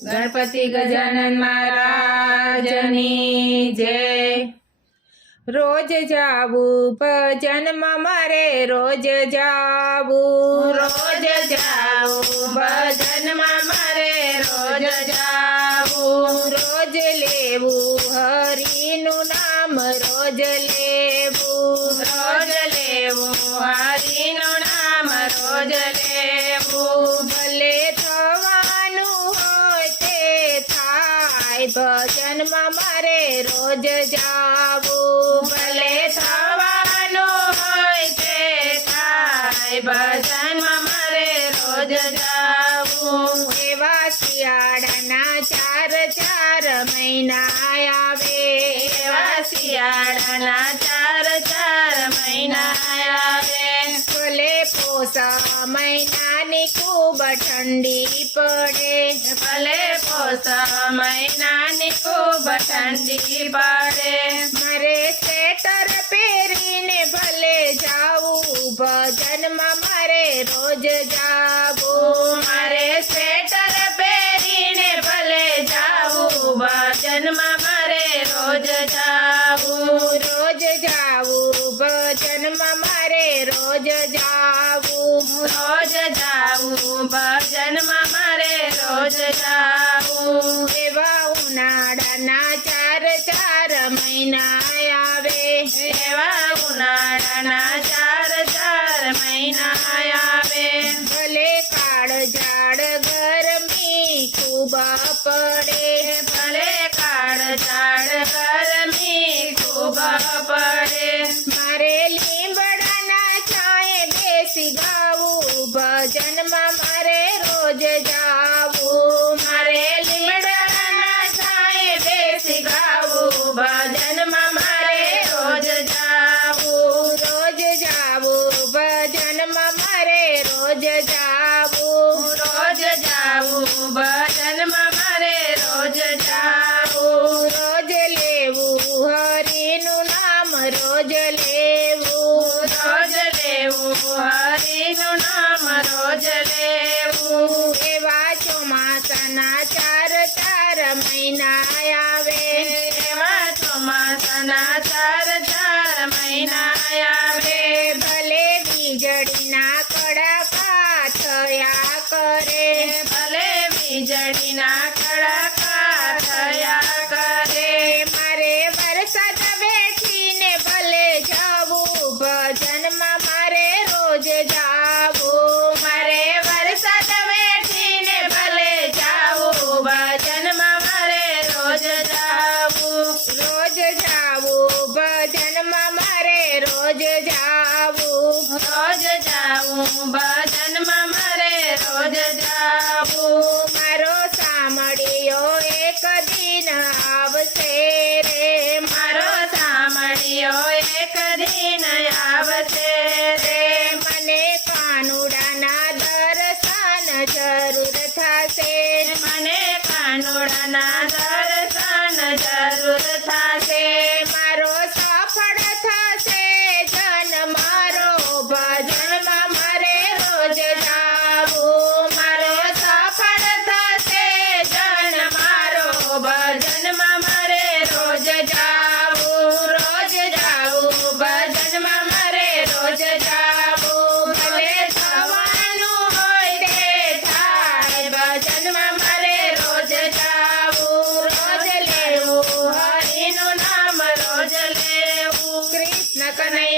ગણપતિ ગજાનન મહારાજની જય। રોજ જાવું ભજનમાં મારે રોજ જાવું, રોજ જાવું ભજનમાં મારે રોજ જાવું, રોજ લેવું હરિનું નામ રોજ લેવું, રોજ લેવું હરિનું નામ રોજ લેવું, ભલે થવાનું હોય તે થાય ભજનમાં મારે રોજ જાવું, ભલે થવાનું હોય તે થાય ભજનમાં મારે રોજ જાવું, એવા શિયાળાના ચાર મહિના આવે, એવા શિયાળાના ચાર મહિના આવે, ભલે પોષ મહિનાની ખૂબ ઠંડી પડે, ભલે પોષ મહિનાની ખૂબ ઠંડી પડે, મારે સ્વેટર પહેરીને ભલે જાવું ભજનમાં મારે રોજ જાવું, મારે સ્વેટર પહેરીને ભલે જાવું ભજનમાં મારે રોજ જાવું, રોજ જાવું ભજનમાં મારે રોજ જાવું, રોજ જાવું ભજનમાં મારે રોજ જાવું, એવા ઉનાળાના ચાર મહિના આવે, એવા ઉનાળાના ચાર મહિના આવે, ભલે કાળઝાળ ગરમી ખૂબ પડે, ભલે કાળઝાળ ગરમી ખૂબ પડે, મારે લીંબડાના છાંયે બેસી ગાવું ભજનમાં મારે રોજ જાવું, મારે લીમડાના છાંયે બેસી ગાવું ભજનમાં મારે રોજ જાવું, રોજ જાવું ભજનમાં મારે રોજ જાવું, રોજ જાવું ભજનમાં મારે રોજ જાવું, રોજ લેવું હરિનું નામ રોજ લેવું, રોજ લેવું હરિનું નામ રોજ લેવું, એવા ચોમાસાના ચાર મહિના આવે, એવા ચોમાસાના ચાર મહિના આવે, ભલે વીજળીના કડાકા થયા કરે, ભલે વીજળીના કડાકા થયા કરે, મારે વરસાદ વેઠીને ભલે જાવું ભજનમાં મારે રોજ જાવું, મારે વરસાદ વેઠીને ભલે જાવું ભજનમાં મારે રોજ જાવું, રોજ જાવું ભજનમાં મારે રોજ જાવું, રોજ જાવું ભજનમાં મારે રોજ જાવું, મારો સામળિયો એક દિન આવશે રે, મારો સામળિયો એક દિન આવશે રે, મને કાનુડાના દર્શન જરૂર થશે, મને કાનુડાના દર્શન જરૂર થશે, મારો સફળ થશે જન મારો ભજનમાં મારે રોજ જાવું, મારો સફળ થશે જન મારો ભજનમાં મારે રોજ જાવું, રોજ જાવું ભજનમાં મારે રોજ જાવું, ભલે થવાનું હોય તે થાય ભજનમાં મારે રોજ જાવું, રોજ લેવું હરિનું નામ રોજ લેવું, કૃષ્ણ કનૈયા